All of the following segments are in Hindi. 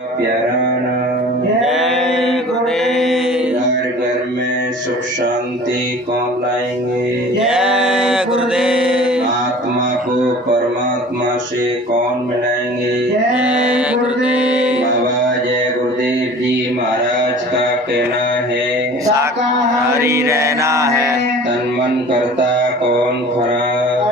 प्याराना जय गुरुदेव। घर घर में सुख शांति कौन लाएंगे? जय गुरुदेव। आत्मा को परमात्मा से कौन मिलाएंगे? जय गुरुदेव। बाबा जय गुरुदेव जी महाराज का कहना है शाकाहारी रहना है। तन मन करता कौन खरा?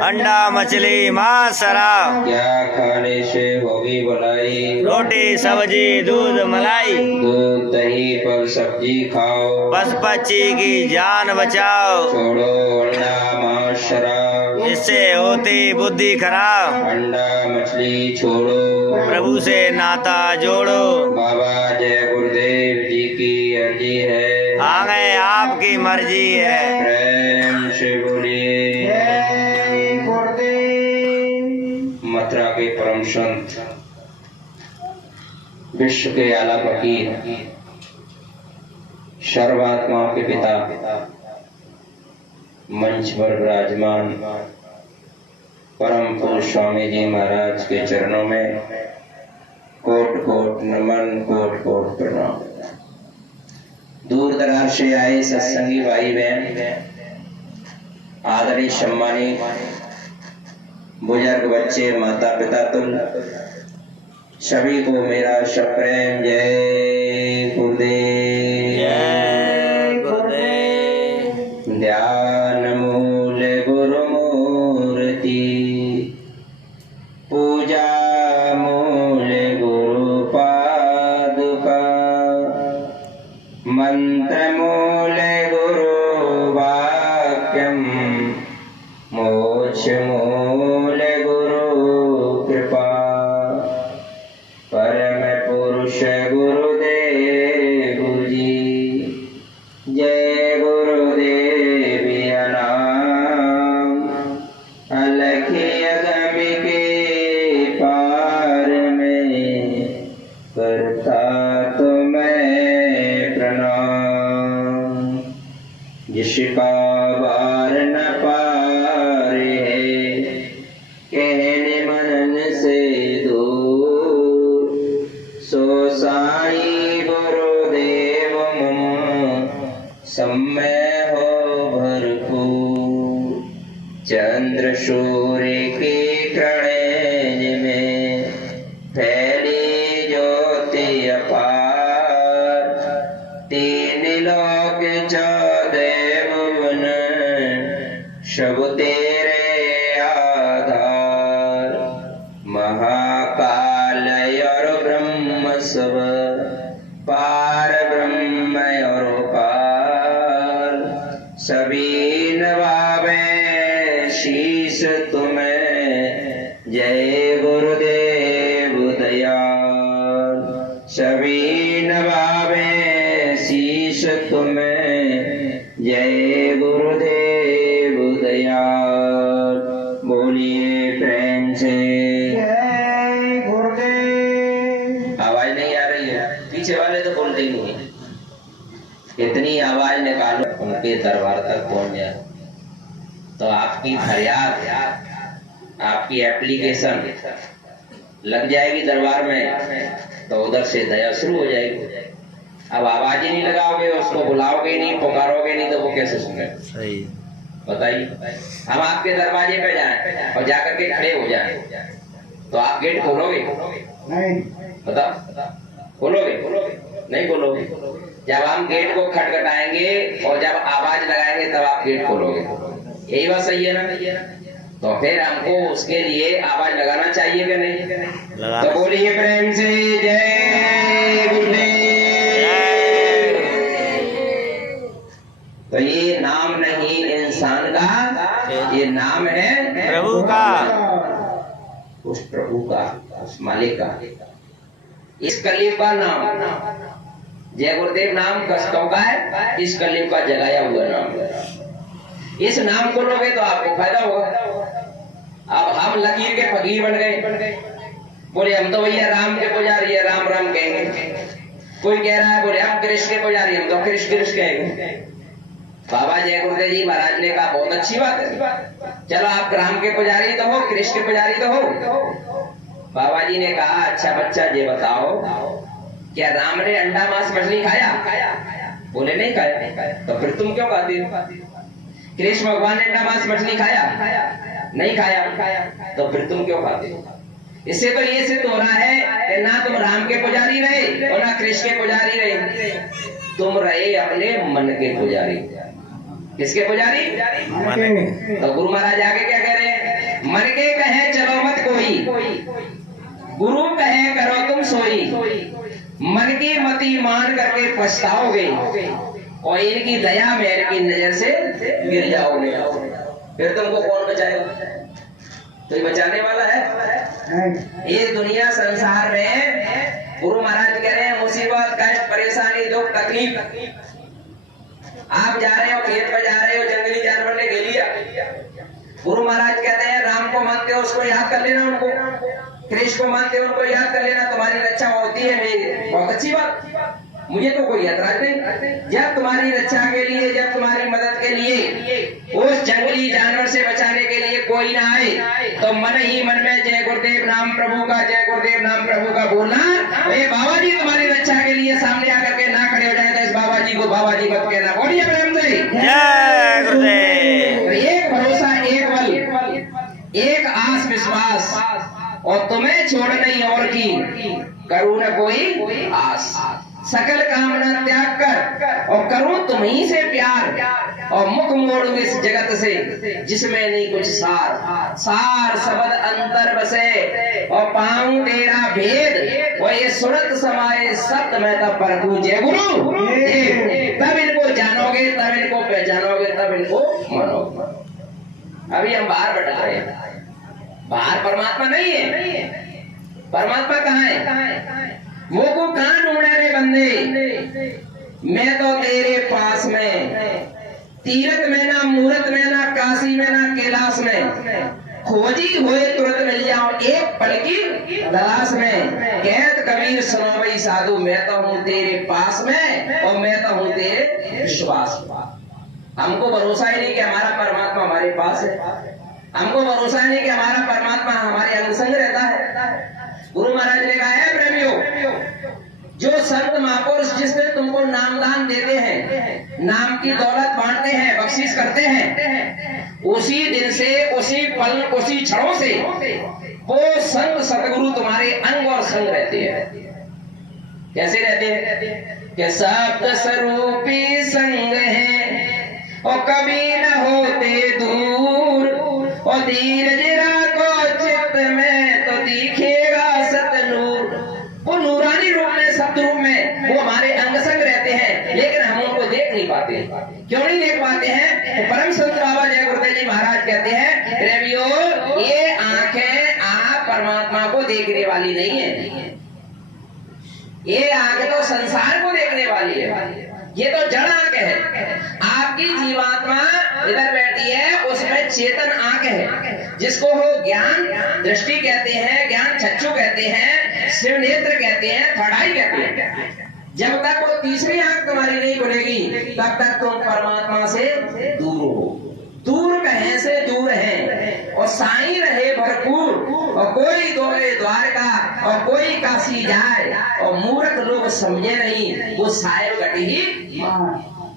अंडा मछली मांस शराब। क्या खाने से होगी भलाई? रोटी सब्जी दूध मलाई। दूध दही फल सब्जी खाओ, पशु पक्षी की जान बचाओ। छोड़ो अंडा मांस शराब। इससे होती बुद्धि खराब। अंडा मछली छोड़ो, प्रभु से नाता जोड़ो। बाबा जय गुरुदेव जी की अर्जी है, आगे आपकी मर्जी है। प्रेम से बोलिए जय गुरुदेव। मथुरा के परम संत, विश्व के आला फकीर, सर्वात्माओं के पिता, मंच पर विराजमान परम पूज्य स्वामी जी महाराज के चरणों में कोट कोट नमन, कोट कोट प्रणाम। दूर दराज से आए सत्संगी भाई बहन, आदरणीय सम्मानी बुजुर्ग बच्चे, माता पिता तुम सभी को मेरा सप्रेम जय गुरुदेव। जय गुरुदेव। ध्यान मूल गुरु मूर्ति, पूजा मूल गुरु पादुका, मंत्र मूल गुरु वाक्यम, मोक्ष मूल गुरु कृपा, परम पुरुष गुरुदेव जी। जय गुरुदेव नाम, अलख अगम के पार में, करता तुम्हें प्रणाम। जिसका बार न पार है, कहने मनन से दूर, सो साई गुरुदेव मम समय हो भरपूर। चंद्र सूर्य की किरणें में फैली ज्योति अपार, तीन लोक चौदह भुवन, सब तेरे आधार। महाकाल और ब्रह्म सब, पार ब्रह्म और पार, सभी नवाबे शीश तुम्हें। जय गुरुदेव दयाल, सभी नवाबे शीश तुम्हें। जय गुरुदेव दयाल। बोलिए प्रेम से जय गुरुदेव। आवाज नहीं आ रही है? पीछे वाले तो बोलते ही नहीं। इतनी आवाज निकालो उनके दरबार तक पहुंच जाए तो आपकी फरियाद, आपकी एप्लीकेशन लग जाएगी दरबार में, तो उधर से दया शुरू हो जाएगी। अब आवाज ही नहीं लगाओगे, उसको बुलाओगे नहीं, पुकारोगे नहीं, तो वो कैसे सुने? सही। बताइए। हम आपके दरवाजे पे जाएं और जाकर के खड़े हो जाएं, तो आप गेट खोलोगे? नहीं। बताओ, खोलोगे? नहीं खोलोगे। जब हम गेट को खटखटाएंगे और जब आवाज लगाएंगे तब आप गेट खोलोगे। यही बात सही है ना? तो फिर हमको उसके लिए आवाज लगाना चाहिए कि नहीं? तो बोलिए प्रेम से जय गुरुदेव। तो ये नाम नहीं इंसान का, ये नाम है प्रभु का, उस प्रभु का, उस मालिक का। इस कलयुग का नाम, जय गुरुदेव नाम कस्तों का है, इस कलयुग का जगाया हुआ नाम। इस नाम को लोगे तो आपको फायदा होगा। अब हम लकीर के फकीर बन गए, बोले हम तो भैया राम के पुजारी है, राम राम कहेंगे। कोई कह रहा है बोले हम कृष्ण के पुजारी, हम तो कृष्ण कृष्ण कहेंगे। बाबा जय गुरुदेव जी महाराज ने कहा बहुत अच्छी बात है, चलो आप राम के पुजारी तो हो, कृष्ण के पुजारी तो हो। बाबा जी ने कहा अच्छा बच्चा ये बताओ क्या राम ने अंडा मांस मछली खाया? बोले नहीं खाया। तो फिर तुम क्यों खाते हो? कृष्ण भगवान ने अंडा मांस मछली खाया? नहीं खाया। तो फिर तुम क्यों खाते हो? इससे तो ये सिद्ध हो रहा है कि ना तुम राम के पुजारी रहे और ना कृष्ण के पुजारी रहे, तुम रहे अपने मन के पुजारी। किसके पुजारी? तो गुरु महाराज आगे क्या कह रहे हैं? मन के कहे चलो मत कोई, गुरु कहे करो तुम सोई, मन की मति मान करके पछताओगे और इनकी दया मेहर की नजर से गिर जाओगे। फिर तुमको कौन बचाएगा? तो ये बचाने वाला है। ये दुनिया संसार में गुरु महाराज कह रहे हैं मुसीबत कष्ट परेशानी दुख तकलीफ, आप जा रहे हो खेत में जा रहे हो जंगली जानवर ने घेर लिया, गुरु महाराज कहते हैं राम को मानते हो उसको याद कर लेना, उनको कृष्ण को मानते हो उनको याद कर लेना, तुम्हारी रक्षा होती है मेरी। बहुत अच्छी बात, मुझे तो कोई ऐतराज नहीं। जब तुम्हारी रक्षा के लिए जब तुम्हारी मदद के लिए उस जंगली जानवर से बचाने के लिए कोई ना आए तो मन ही मन में जय गुरुदेव नाम प्रभु का, जय गुरुदेव नाम प्रभु का बोलना। ये बाबा जी तुम्हारी रक्षा के लिए सामने आकर के ना खड़े हो जाए तो इस बाबा जी को बाबा जी मत कहना। बोलिए प्रेम से जय गुरुदेव। एक भरोसा एक बल एक आस विश्वास और तुम्हें छोड़ नहीं और की करूँ न कोई आस, सकल कामना त्याग कर और करूं तुम्ही से प्यार और मुख मोड़ू इस जगत से जिसमें नहीं कुछ सार, सार शब्द अंतर बसे और पाऊं तेरा भेद और ये सुरत समाये सत्य में तब परखूं। जय गुरु। तब इनको जानोगे, तब इनको पहचानोगे, तब इनको मानोगे। अभी हम बाहर भटक रहे हैं, बाहर परमात्मा नहीं है। परमात्मा कहाँ है? वो को कहाँ ढूंढे रे बंदे, मैं तो तेरे पास में, तीरथ में ना मूरत में ना काशी में ना कैलाश में, खोजी हुए तुरंत मिल जाओ एक पल की तलाश में। कहत कबीर सुनो भाई साधु, मैं तो हूँ तेरे पास में और मैं तो हूँ तेरे विश्वास। हमको भरोसा ही नहीं कि हमारा परमात्मा हमारे पास है, हमको भरोसा नहीं कि हमारा परमात्मा हमारे अंग संग रहता है। गुरु महाराज ने कहा है प्रेमियों, जो संत महापुरुष जिसने तुमको नामदान देते हैं, नाम की दौलत बांटते हैं, बख्शीश करते हैं, उसी दिन से उसी पल उसी क्षणों से वो संत सतगुरु तुम्हारे अंग और संग रहते हैं। कैसे रहते हैं? कि सप्त स्वरूपी संग है और कभी न होते दूर और धीरज राखो चित्त में तो दिखेगा सतनूर। वो नूरानी रूप में सत्य रूप में वो हमारे अंग संग रहते हैं, लेकिन हम उनको देख नहीं पाते। क्यों नहीं देख पाते हैं? तो परम संत बाबा जय गुरुदेव जी महाराज कहते हैं रेवियो, ये आंखें आप परमात्मा को देखने वाली नहीं है, ये आंखें तो संसार को देखने वाली है, ये तो जड़ आंख है। आपकी जीवात्मा इधर बैठी है, उसमें चेतन आंख है जिसको वो ज्ञान दृष्टि कहते हैं, ज्ञान चक्षु कहते हैं, शिव नेत्र कहते हैं, थर्ड आई कहते हैं। जब तक वो तीसरी आंख तुम्हारी नहीं खुलेगी तब तक तुम परमात्मा से दूर हो। दूर कहीं से दूर है और साईं रहे भरपूर और कोई दौड़े द्वारका और कोई काशी जाए और मूर्ख लोग समझे नहीं वो साहेब घटी ही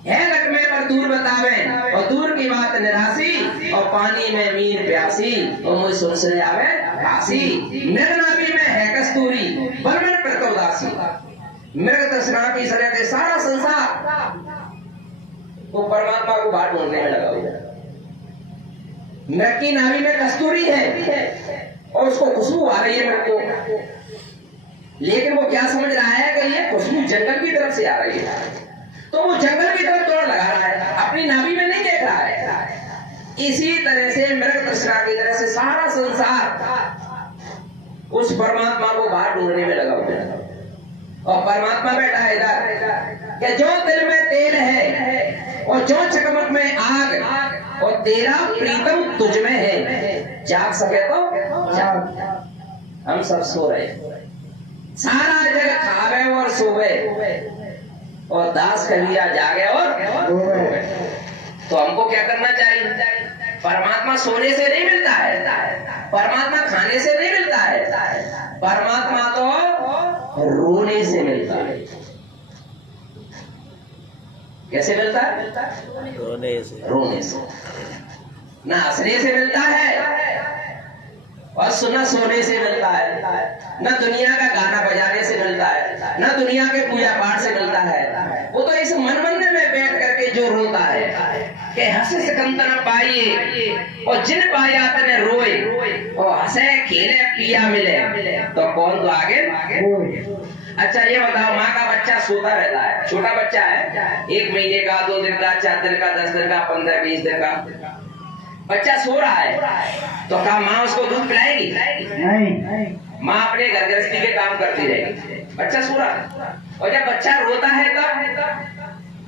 है लकमे पर दूर बतावे और दूर की बात निराशी और पानी में मीन प्यासी और मुझे सुन आवे काशी। निर्नाभी में है कस्तूरी बलमन प्रतोदासी, मृग तृष्णा की सरे के सारा संसार वो परमात्मा को बात ढूंढने में लगा हुआ। मृग की नाभि में कस्तूरी है और उसको खुशबू आ रही है मृग को, लेकिन वो क्या समझ रहा है कि ये खुशबू जंगल की तरफ से आ रही है, तो वो जंगल की तरफ दौड़ लगा रहा है, अपनी नाभि में नहीं देख रहा है। इसी तरह से मृग तृष्णा की तरह से सारा संसार उस परमात्मा को बाहर ढूंढने में लगा हुआ है। और परमात्मा बैठा है इधर कि जो दिल में तेल है और जो चकमक में आग और तेरा प्रीतम तुझ में है, जाग सके तो जाग। हम सब सो रहे, सारा जग खावे और सोवे और दास कलिया जागे और तो हमको क्या करना चाहिए? परमात्मा सोने से नहीं मिलता है, परमात्मा खाने से नहीं मिलता है, परमात्मा तो रोने से मिलता है। कैसे मिलता है? रोने से। ना हंसने से मिलता है और सुना सोने से मिलता है, न दुनिया का गाना बजाने से मिलता है, न दुनिया के पूजा पाठ से मिलता है। वो तो इस मन मंदिर में बैठ करके जो रोता है कि हंसे सिकंदर पाइए और जिन पाया तने रोए और हंसे खेले पिया मिले, तो कौन तो आगे? अच्छा ये बताओ, माँ का बच्चा सोता रहता है, छोटा बच्चा है, 1 महीने का, 2 दिन का, 4 दिन का, 10 दिन का, 15-20 दिन का बच्चा सो रहा है, तो क्या माँ उसको दूध पिलाएगी? नहीं। माँ अपने घर गृहस्थी के काम करती रहेगी, बच्चा सो रहा है। और जब बच्चा रोता है तब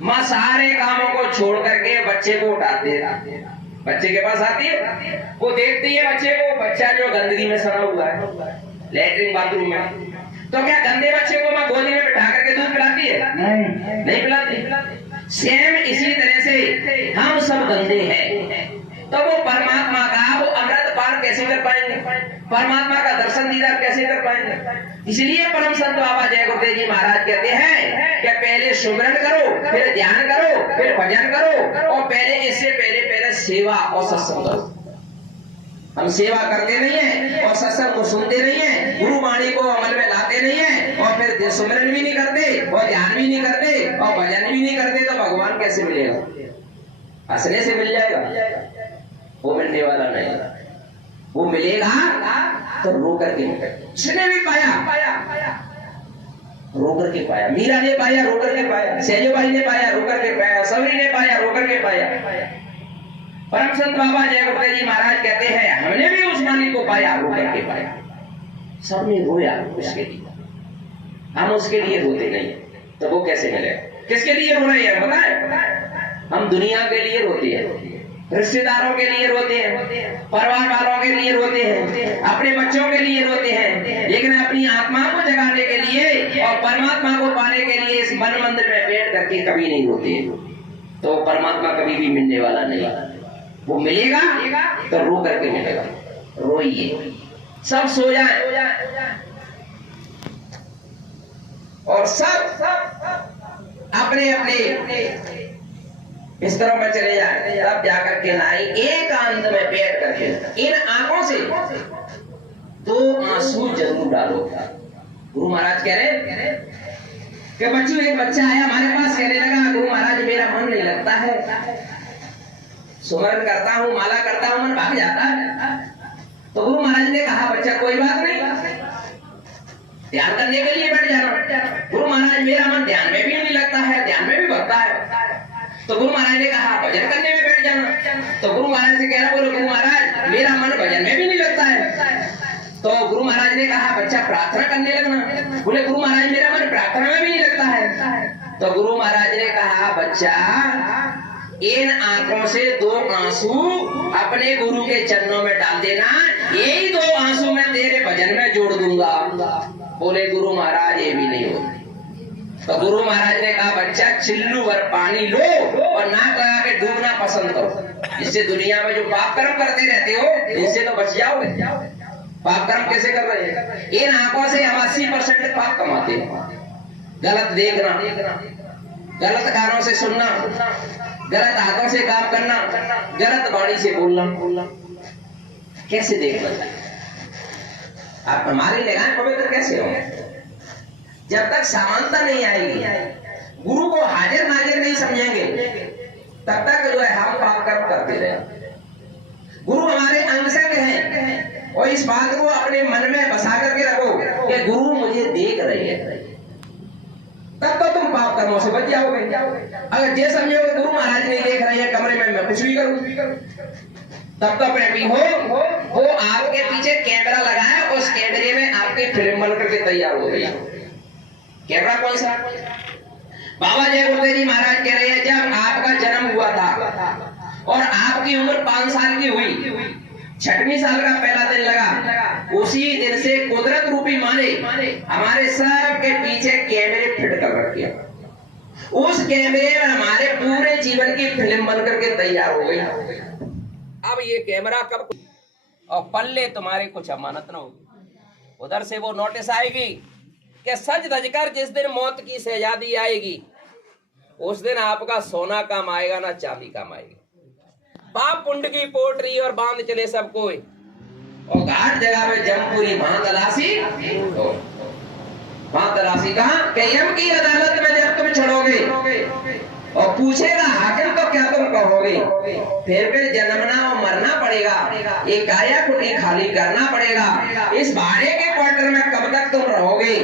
माँ सारे कामों को छोड़ करके बच्चे को उठाती है, बच्चे के पास आती है, वो देखती है बच्चे को, बच्चा जो गंदगी में सड़ा हुआ है लेटरिन बाथरूम में, तो क्या गंदे बच्चे को माँ गोदी में बिठा करके दूध पिलाती है? नहीं पिलाती। सेम इसी तरह से हम सब गंदे हैं, तो वो परमात्मा का वो अमृत पान कैसे कर पाएंगे? परमात्मा का दर्शन दीदार कैसे कर पाएंगे? इसलिए परम संत बाबा जय गुरुदेव जी महाराज कहते हैं कि पहले सुमरन करो, फिर ध्यान करो, फिर भजन करो, और इससे पहले सेवा और सत्संग करो। हम सेवा करते नहीं है और सत्संग को सुनते नहीं है, गुरु वाणी को अमल में लाते नहीं है, और फिर सुमरन भी नहीं करते और ध्यान भी नहीं करते और भजन भी नहीं करते, तो भगवान कैसे मिलेगा? हंसने से मिल जाएगा? वो मिलने वाला नहीं। वो मिलेगा तो रो करके मिलेगा। उसने भी पाया, रो करके पाया। मीरा ने पाया, रो करके पाया। सहजोबाई ने पाया, रो करके पाया। सबरी ने पाया, रो करके पाया। परम संत बाबा जय गुरुदेव जी महाराज कहते हैं, हमने भी उस मालिक को पाया, रो करके पाया। सबने रोया उसके लिए, हम उसके लिए रोते नहीं, तो वो कैसे मिलेगा? किसके लिए रो रहे हैं बताएं? हम दुनिया के लिए रोते हैं, रिश्तेदारों के लिए रोते हैं, परिवार वालों के लिए रोते हैं, अपने बच्चों के लिए रोते हैं, लेकिन अपनी आत्मा को जगाने के लिए और परमात्मा को पाने के लिए इस मन मंदिर में बैठ करके कभी नहीं रोते हैं। तो परमात्मा कभी भी मिलने वाला नहीं, वो मिलेगा तो रो करके मिलेगा। रोइए, सब सो जाए और सब अपने अपने बिस्तरों में चले जाए, तब जाकर के नाई एकांत में बैठ करके इन आंखों से 2 आंसू जरूर डालो। गुरु महाराज कह रहे कि बच्चों, एक बच्चा आया हमारे पास, कहने लगा, गुरु महाराज मेरा मन नहीं लगता है, सुमरन करता हूँ, माला करता हूँ, मन भाग जाता है। तो गुरु महाराज ने कहा, बच्चा कोई बात नहीं, ध्यान करने के लिए बैठ जाना। गुरु महाराज मेरा मन ध्यान में भी नहीं लगता है, ध्यान में भी भगता है। तो गुरु महाराज ने कहा, भजन करने में बैठ जाना। तो गुरु महाराज से कह रहा, बोलो गुरु महाराज मेरा मन भजन में भी नहीं लगता है। तो गुरु महाराज ने कहा, बच्चा प्रार्थना करने लगना। बोले गुरु महाराज मेरा मन प्रार्थना में भी नहीं लगता है। तो गुरु महाराज ने कहा, बच्चा इन आंखों से 2 आंसू अपने गुरु के चरणों में डाल देना, यही 2 आंसू मैं तेरे भजन में जोड़ दूंगा। बोले गुरु महाराज ये भी नहीं होता। तो गुरु महाराज ने कहा, बच्चा चिल्लू भर पानी लो और नाक लगा के डूबना पसंद करो, इससे दुनिया में जो पाप कर्म करते रहते हो इनसे तो बच जाओगे। पाप कर्म कैसे कर रहे हैं? इन आंखों से हम 80% पाप कमाते हैं। गलत देखना, गलत कानों से सुनना, गलत हाथों से काम करना, गलत वाणी से बोलना। कैसे देखना? आप हमारी निगाह पवित्र कैसे होंगे? जब तक समानता नहीं आएगी, गुरु को हाजिर नाजिर नहीं समझेंगे, तब तक जो है हम पाप कर्म करते रहे। गुरु हमारे अंगसंग हैं, और इस बात को अपने मन में बसा करके रखो कि गुरु मुझे देख रहे हैं, तब तो तुम पाप कर्मों से बच जाओगे। अगर ये समझोगे गुरु महाराज नहीं देख रहे हैं कमरे में, मैं कुछ भी करूं, तब तो प्रेमी हो वो आपके पीछे कैमरा लगाए, उस कैमरे में आपकी फिल्म बन करके तैयार हो गई। कैमरा कौन सा? बाबा जय गुरुदेव जी महाराज कह रहे हैं, जब आपका जन्म हुआ था और आपकी उम्र 5 साल की हुई, 6वें साल का पहला दिन लगा, उसी दिन से कुदरत रूपी माने हमारे सब के पीछे कैमरे फिट कर रखे। उस कैमरे में हमारे पूरे जीवन की फिल्म बन करके तैयार हो गई। अब ये कैमरा कब और पल्ले तुम्हारे कुछ अमानत न होगी, उधर से वो नोटिस आएगी कि सज धज कर जिस दिन मौत की शहजादी आएगी, उस दिन आपका सोना काम आएगा ना चांदी काम आएगी। पाप पुंड की पोटरी और बांध चले सब कोई, और घाट जगह में जमपुरी वहां तलाशी। वहां तलाशी कहां? कि यम की अदालत में जब तुम चढ़ोगे और पूछेगा हाकिम तो क्या तुम कहोगे, फिर जन्मना और मरना पड़ेगा, ये काया कुटी खाली करना पड़ेगा, इस भाड़े के क्वार्टर में कब तक तुम रहोगे,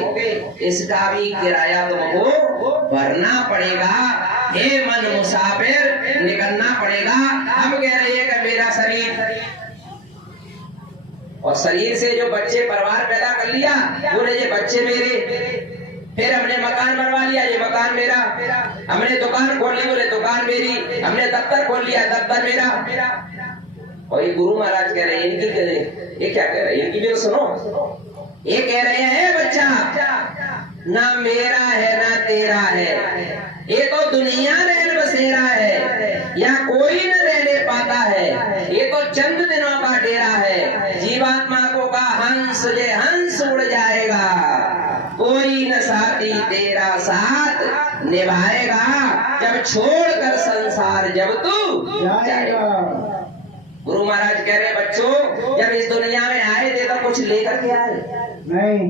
इसका भी किराया तुमको भरना पड़ेगा। हे मन मुसाफिर, निकलना पड़ेगा। हम कह रहे हैं कि मेरा शरीर और शरीर से जो बच्चे परिवार पैदा कर लिया, बोले ये बच्चे मेरे, फिर हमने मकान बनवा लिया, ये मकान मेरा, हमने दुकान खोल ली, बोले दुकान मेरी, हमने दफ्तर खोल लिया, दफ्तर मेरा। और ये गुरु महाराज कह रहे हैं इनकी, ये क्या कह रहे हैं इनकी भी तो सुनो। ये कह रहे हैं बच्चा, ना मेरा है ना तेरा है, ये तो दुनिया रहन बसेरा है, या कोई न रहने पाता है, ये तो चंद दिनों का डेरा है। जीवात्मा को का हंस ये हंस उड़ जाएगा, कोई न साथी तेरा साथ निभाएगा, जब छोड़कर संसार जब तू जाएगा। गुरु महाराज कह रहे बच्चों, जब इस दुनिया में आए थे तो कुछ लेकर के आए नहीं,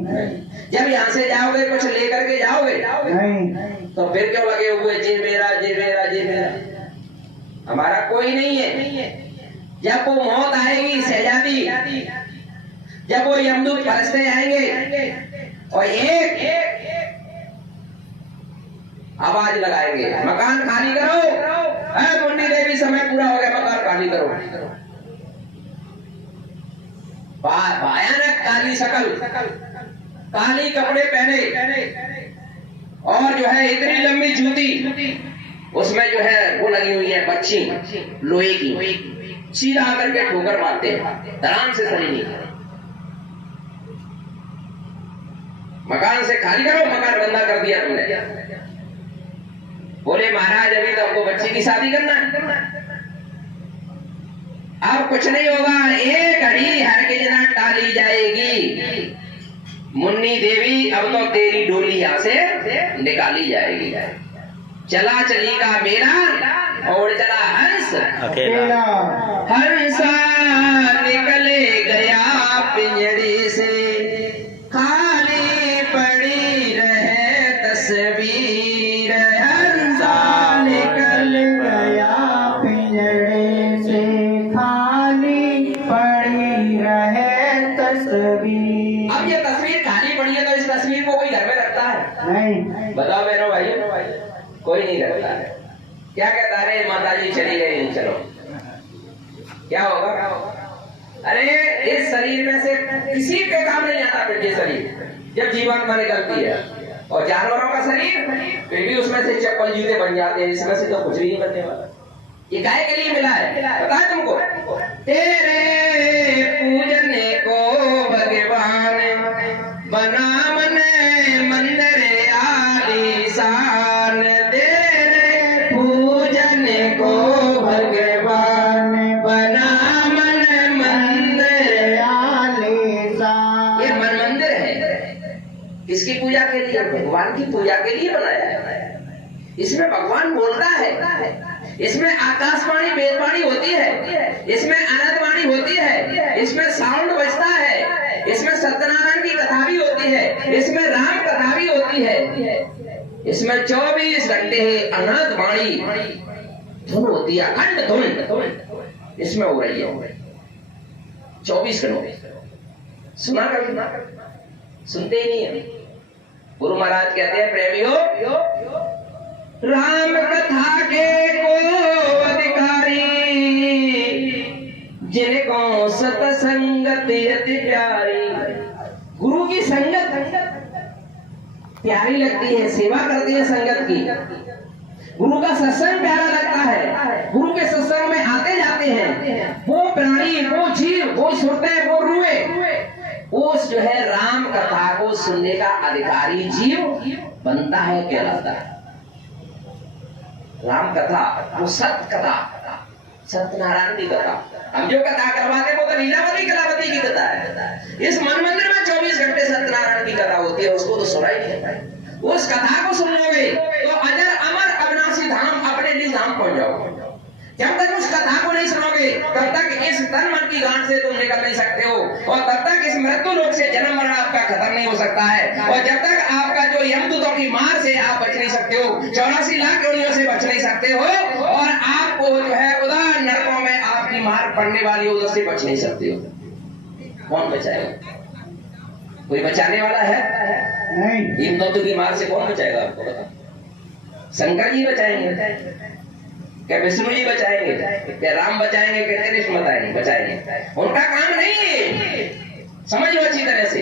जब यहाँ से जाओगे कुछ लेकर के जाओगे नहीं, तो फिर क्यों लगे हुए जे मेरा जे मेरा जे मेरा? हमारा कोई नहीं है। जब वो मौत आएगी शहजादी, जब वो यमदूत फरिश्ते आएंगे और एक आवाज लगाएंगे, मकान खाली करो, मुन्नी देवी समय पूरा हो गया, मकान खाली करो। भयानक काली शकल, काली कपड़े पहने, और जो है इतनी लंबी जूती, उसमें जो है वो लगी हुई है बच्ची लोहे की, सीधा आकर के ठोकर मारते हैं, धड़ाम से सही नहीं। मकान से खाली करो, मकान बंदा कर दिया तुमने। बोले महाराज अभी तो हमको बच्ची की शादी करना है, अब कुछ नहीं होगा, एक घड़ी हरगिजना टाली जाएगी, मुन्नी देवी अब तो तेरी डोली यहाँ से निकाली जाएगी। चला चली का मेरा और चला हंस अकेला, हंसा निकले गया पिंजरे से, खाली पड़ी रहे तस्वीर, हंसा निकल गया पिंजरे से, खाली पड़ी रहे तस्वीर। अब ये तस्वीर खाली पड़ी है तो इस तस्वीर को कोई घर में रखता है? नहीं, बताओ बहनों भाई, कोई नहीं रखता है। क्या कहता है माता जी चली गई, चलो क्या होगा? अरे इस शरीर में से किसी के काम नहीं आता फिर ये शरीर जब जीवात्मा निकलती है। और जानवरों का शरीर फिर भी उसमें से चप्पल जूते बन जाते हैं, इसमें से तो कुछ भी नहीं बनने वाला। ये गाय के लिए मिला है, पता है तुमको? तेरे पूजने को भगवान बना मन मंदिर आलीशान, तेरे पूजन को भगवान बना मन मंदिर आलीशान। ये मन मंदिर है, किसकी पूजा के लिए? भगवान की पूजा के लिए बनाया है। इसमें भगवान बोलता है, इसमें आकाशवाणी वेदवाणी होती है, इसमें अनंतवाणी होती है, इसमें साउंड बजता है, इसमें सत्यनारायण की कथा भी होती है, इसमें राम कथा भी होती है, इसमें 24 घंटे अनंतवाणी धुन होती है, अखंड धुन इसमें हो रही है 24 घंटे। सुना कर सुनते ही नहीं है। गुरु महाराज कहते हैं प्रेमियों, राम कथा के को अधिकारी, जिनको सतसंगत अति प्यारी। गुरु की संगत प्यारी लगती है, सेवा करती है संगत की। गुरु का सत्संग प्यारा लगता है, गुरु के सत्संग में आते जाते हैं वो प्राणी, वो जीव, वो सुरते, वो रुए, उस जो है राम कथा को सुनने का अधिकारी जीव बनता है, कहलाता है। राम कथा वो सत्य कथा, सत्यनारायण की कथा। हम जो कथा करवाते वो तो लीलावती कलावती की कथा है। इस मन मंदिर में 24 घंटे सत्यनारायण की कथा होती है, उसको तो सुना ही नहीं है। उस कथा को सुन लोगे तो अजर अमर अविनाशी जब तक उस कथा को नहीं सुनोगे तब तक इस तन मन की गांठ से तुम निकल नहीं सकते हो, और तब तक इस मृत्यु लोक से जन्म मरण आपका खत्म नहीं हो सकता है, और जब तक आपका जो यमदूतों की मार से आप बच नहीं सकते हो, 84 लाख योनियों से बच नहीं सकते हो, और आपको जो है उधर नरकों में आपकी मार पड़ने वाली उधर से बच नहीं सकते हो। कौन बचाएगा? कोई बचाने वाला है? नहीं। यमदूतों की मार से कौन बचाएगा आपको? बताओ। शंकर जी बचाएंगे क्या? विष्णु जी बचाएंगे क्या? राम बचाएंगे क्या? कृष्ण बचाएंगे? उनका काम नहीं है, समझ लो अच्छी तरह से।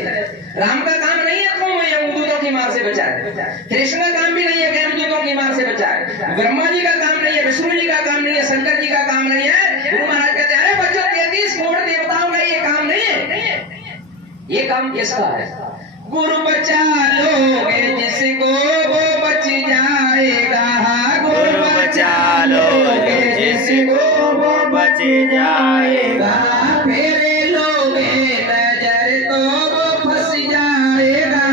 राम का काम नहीं है तुम यमदूतों की मार से बचाए, कृष्ण का काम भी नहीं है कि यमदूतों की मार से बचाए, ब्रह्मा जी का काम नहीं है, विष्णु जी का काम नहीं है, शंकर जी का काम नहीं है। गुरु महाराज कहते हैं, अरे बच्चों 33 करोड़ देवताओं का ये काम नहीं है। ये काम किसका है? गुरु बचा लोगे जिसको वो बच जाएगा, गुरु बचा लोगे जिसको वो बच जाएगा, फेरे लोगे नजर तो वो फंस जाएगा,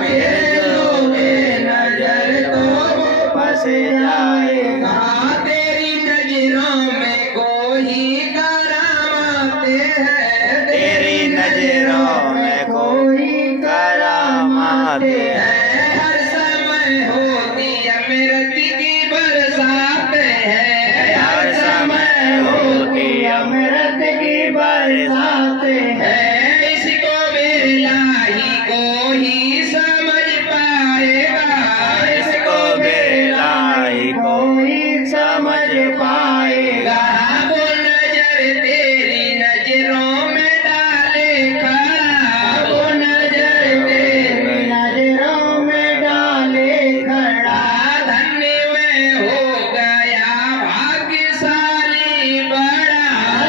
फेरे लोगे नजर तो वो फंस जाएगा। तेरी नजरों में कोई करामात है, तेरी नजरों में कोई करामात है, हर समय होती अमृत की बरसात है, हर समय होती अमृत की बरसात है, इसको बिरलाही को ही समझ पाएगा, इसको बिरलाही को ही समझ पाएगा। वो नजर तेरी नजरों में डाले खड़ा, वो नजर तेरी नजरों में डाले खड़ा, धन्य में हो गया भाग्यशाली बड़ा,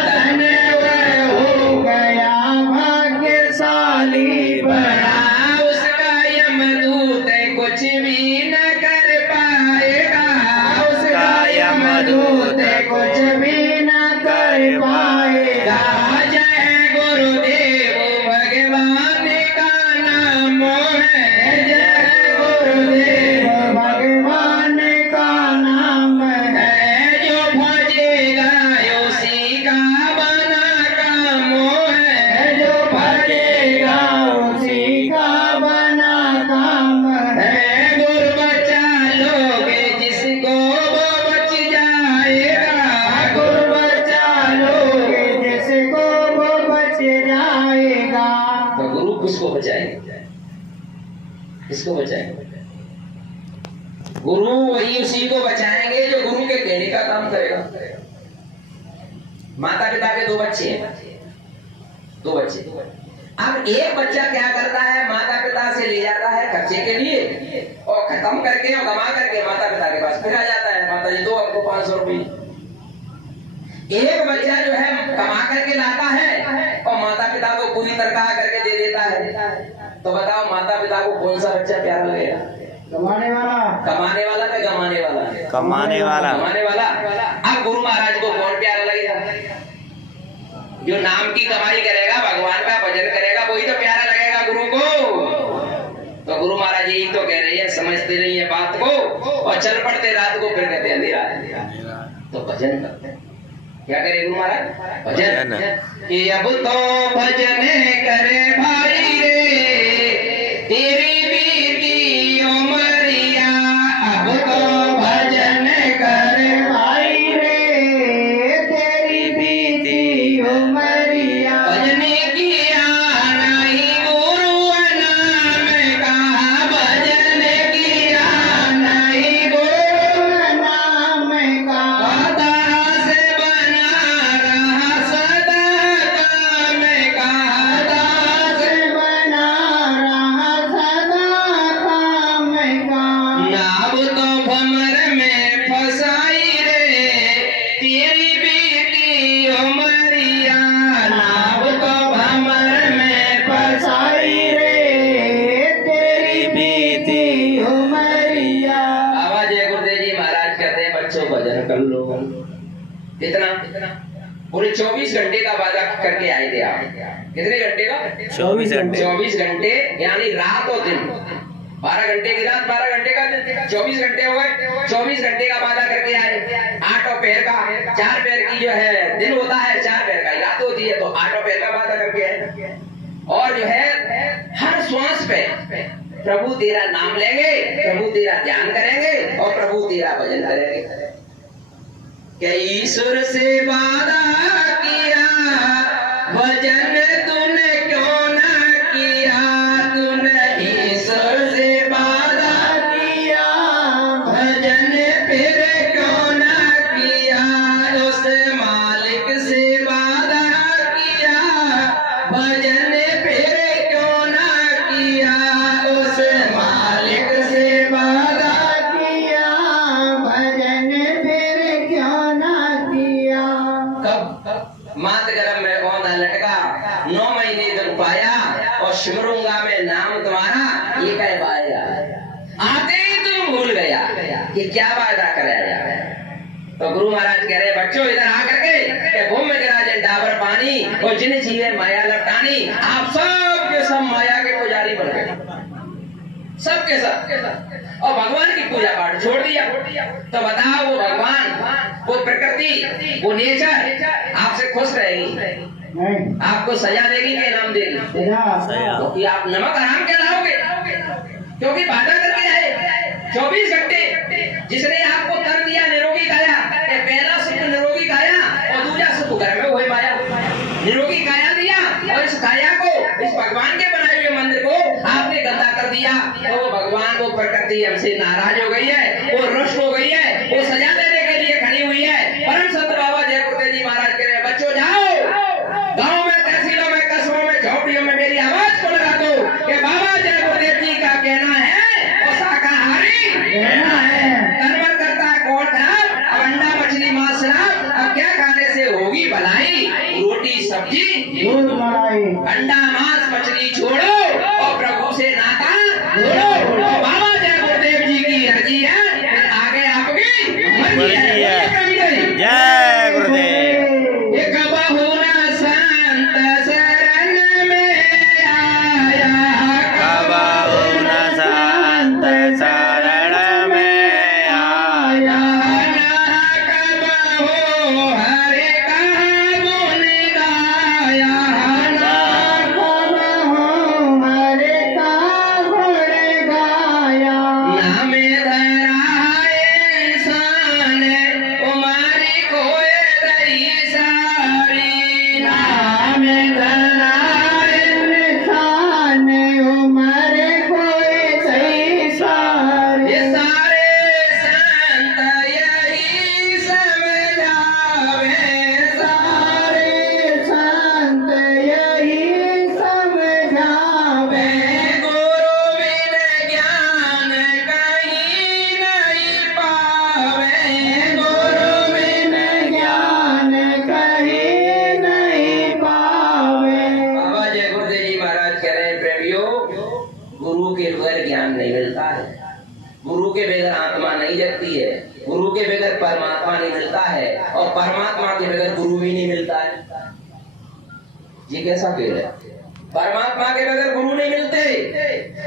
धन्य में हो गया भाग्यशाली बड़ा, उसका यमदूत कुछ भी न कर पाएगा, उसका यमदूत कुछ भी न कर पाएगा। जय गुरुदेव भगवान का नाम है, जय गुरुदेव भगवान का नाम है, जो भजेगा उसी का बना काम है, जो भजेगा उसी का बना काम है। गुरु बचा लोगे जिसको वो बच जाएगा, गुरु बचा लोगे जिसको वो बच जाएगा। तो गुरु किसको बचाएंगे? किसको बचाएंगे? गुरु वही उसी को बचाएंगे जो गुरु के कहने का काम करेगा। माता पिता के 2 बच्चे हैं, 2 बच्चे। अब एक बच्चा क्या करता है, माता पिता से ले जाता है खर्चे के लिए, और खत्म करके और कमा करके माता पिता के पास फिर आ जाता है, माता जी दो आपको 500 रुपये। एक बच्चा जो है कमा करके लाता है और माता पिता को पूरी तनख्वाह करके दे देता है। तो बताओ माता पिता को कौन सा बच्चा प्यारा लगेगा? कमाने वाला। कमाने वाला क्या गमाने वाला? कमाने वाला। कमाने वाला। अब गुरु महाराज को कौन प्यारा लगेगा? जो नाम की कमाई करेगा, भगवान का भजन करेगा, वही तो प्यारा लगेगा गुरु को। तो गुरु महाराज यही तो कह रही है, समझते नहीं है बात को और चल पड़ते रात को, फिर कहते अंधेरा है। तो भजन करते हैं। क्या करे गुरु महाराज? भजन। कि अब तो भजन करे भाई रे तेरी बीती उमरिया, अब तो भजन करे भाई रे तेरी बीती उमरिया, भजन किया नहीं गुरु नाम का, भजन किया नहीं गुरु नाम का, दास बना रहा सदा काम का, दास बना रहा सदा काम का, नाव तो भमर में फसाई रे तेरी बीती उमरिया, नाव तो भमर में फसाई रे तेरी बीती उमरिया। आवाज है गुरुदेव जी महाराज कहते हैं बच्चों भजन कर लो। कितना? पूरे 24 घंटे का वादा करके आए थे आप। कितने घंटे का? 24 घंटे। 24 घंटे यानी रात और दिन। 12 घंटे की रात, 12 घंटे का दिन, 24 घंटे हो गए। 24 घंटे का वादा करके आए। 8 पैर का, 4 पैर की जो है दिन होता है, 4 पैर का रात होती है, तो 8 पैर का वादा करके आए। और जो है हर श्वास पे प्रभु तेरा नाम लेंगे, प्रभु तेरा ध्यान करेंगे और प्रभु तेरा भजन करेंगे। कि ईश्वर से वादा किया, भजन तूने क्यों ना किया, तूने ईश्वर से वादा किया, भजन फिर क्यों ना किया, उस मालिक से वादा किया, भजन फिर क्यों ना किया, उस मालिक से वादा किया, भजन फिर क्यों ना किया। कब मात गरम में औंधा लटका, 9 महीने तक पाया, और सिमरूंगा में नाम तुम्हारा, ये कह पाया। आते ही तुम भूल गया कि क्या वादा कराया। तो गुरु महाराज कह रहे बच्चों इधर आकर के भूमि विराजे डाबर पानी, और जिन जीवे माया लपटानी, आप सब के सब माया के पुजारी बन गए, सबके सब, और भगवान की पूजा पाठ छोड़ दिया। तो बताओ वो भगवान, वो प्रकृति, वो नेचर आपसे खुश रहेगी? नहीं। आपको सजा देगी कि इनाम देगी? क्योंकि आप नमक हराम कहलाओगे, क्योंकि वादा करके आए 24 घंटे। जिसने आपको कर दिया निरोगी काया, पहला सुख निरोगी काया और दूसरा सुख घर में वही पाया। निरोगी काया दिया, और इस काया को, इस भगवान के बनाए हुए मंदिर को आपने गंदा कर दिया। तो वो भगवान, वो प्रकृति हमसे नाराज हो गई है, वो रुष्ट हो गई है, वो सजा देने के लिए खड़ी हुई है। परम संत बाबा जय गुरुदेव जी महाराज कह रहे बच्चों जाओ गाँव में, तहसीलों में, कस्बों में, झोपड़ियों में मेरी आवाज को लगा दो कि बाबा जय गुरुदेव जी का कहना है और शाकाहारी कहना है। कन्वर करता है कौन खराब, अब अंडा मछली मांस शराब, अब क्या खाने से होगी भलाई, रोटी सब्जी दूध मलाई। अंडा मांस मछली छोड़ो और प्रभु से नाता जोड़ो। और बाबा जय गुरुदेव जी की अर्जी है, फिर आगे आपकी मर्जी है। जय गुरुदेव। एक बहुना संत शरण में आया, कबहुना संत शरण में आया, कबहु हरे का गुण गाया, कबहु हरे का गुण गाया। नाम धराए इंसान उमारी खोए रही सारी, नाम धराए इंसान उमर कोई सही सारी। ये सारे संत यही समझावे, सारे संत यही समझावे। गुरु बिन ज्ञान कहीं नहीं पावे, गुरु बिन ज्ञान कहीं नहीं पावे। बाबा जय गुरुदेव जी महाराज कह रहे हैं प्रेमियों, गुरु के बगैर ज्ञान नहीं मिलता है, गुरु के बगैर आत्मा नहीं जगती है, गुरु के बगैर परमात्मा नहीं मिलता है, और परमात्मा के बगैर गुरु भी नहीं मिलता है। ये कैसा खेल है? परमात्मा के बगैर गुरु नहीं मिलते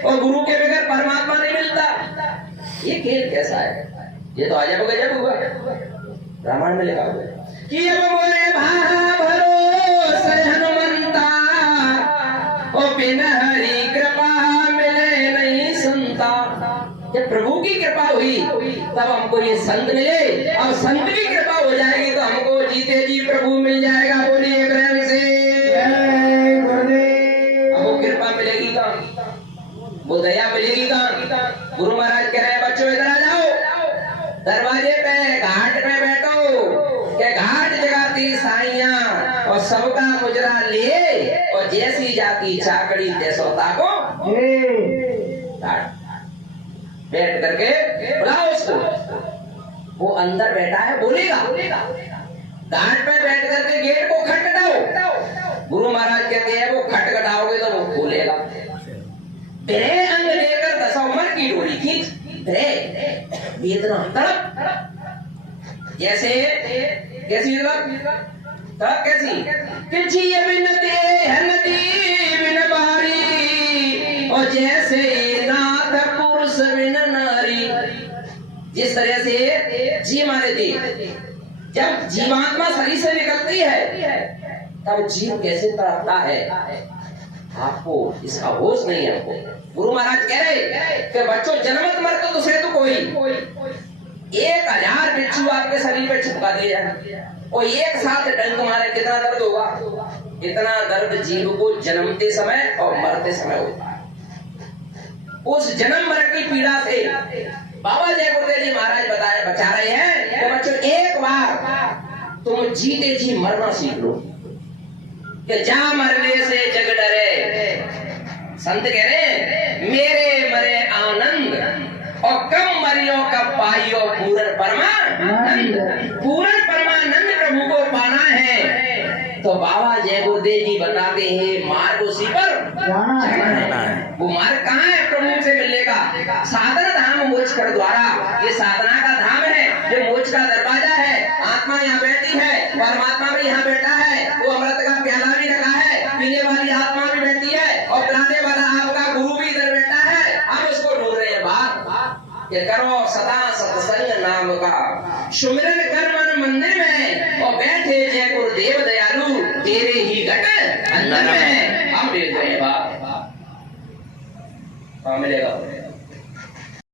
और गुरु के बगैर परमात्मा नहीं मिलता। ये खेल कैसा है? ये तो अजब गजब हुआ। रामायण में लिखा हुआ है कि अब बोले भरोसे हनुमंता, ओ बिन हरि कृपा मिले नहीं संता। जब प्रभु की कृपा हुई तब हमको ये संत मिले, अब संत की कृपा हो जाएगी तो हमको जीते जी प्रभु मिल जाएगा। बोलिए प्रेम से जय गुरुदेव। अब वो कृपा मिलेगी कहाँ, वो दया मिलेगी कहाँ? गुरु महाराज कह रहे हैं बच्चों इधर आ जाओ, दरवाजे पे घाट पे बैठो, के घाट जगाती साइयां और सबका मुजरा लिए, और जैसी जाती चाकड़ी जैसोता को बैठ करके बुलाओ उसको। वो अंदर बैठा है, बोलेगा। घाट पे बैठ करके गेट को खटखटाओ। गुरु महाराज कहते हैं वो खटखटाओगे तो वो खोलेगा। तेरे अंग लेकर 10 उम्र की डोरी खींच, वेदना तड़प, जैसे कैसी तड़प कैसी कि जिए बिन देह नदी बिन बारी, और जैसे नाथ मानुष बिन नारी। जिस तरह से जीव माने थे, जब जीवात्मा शरीर से निकलती है तब जीव कैसे तड़पता है, आपको इसका होश नहीं है। आपको गुरु महाराज कह रहे कि बच्चों जन्मत मरते तो से तो कोई 1000 बिच्छू आपके शरीर पे चिपका दिया और एक साथ डंक मारे, कितना दर्द होगा। इतना दर्द जीव को जन्मते समय और मरते समय होता है। उस जन्म मरण की पीड़ा से बाबा जय गुरुदेव जी महाराज बचा रहे हैं कि बच्चों एक बार तुम जीते जी मरना सीख लो, कि जा मरने से जग डरे। संत कह रहे मेरे मरे आनंद और कम मरियो कब पाइयो पूर्ण परमानंद। पूर्ण परमानंद प्रभु को पाना है तो बाबा जय गुरुदेव जी बताते हैं मार्ग उसी पर जाना है। वो मार्ग कहाँ है प्रभु से मिलने का? साधन धाम मोक्ष कर द्वारा। ये साधना का धाम है, ये मोक्ष का दरवाजा है। आत्मा यहाँ बैठी है, परमात्मा भी यहाँ बैठा है, वो अमृत का प्याला भी रखा है, पीने वाली आत्मा भी बैठी है और पिलाने वाला आपका गुरु भी इधर बैठा है। हम उसको ढूंढ रहे हैं बात ये करो सदा सत्संग नाम का सुमिरन कर मन मंदिर में और बैठे जय गुरुदेव दयालु तेरे ही घट अंदर में। हम देख रहे हैं बाप कहाँ मिलेगा।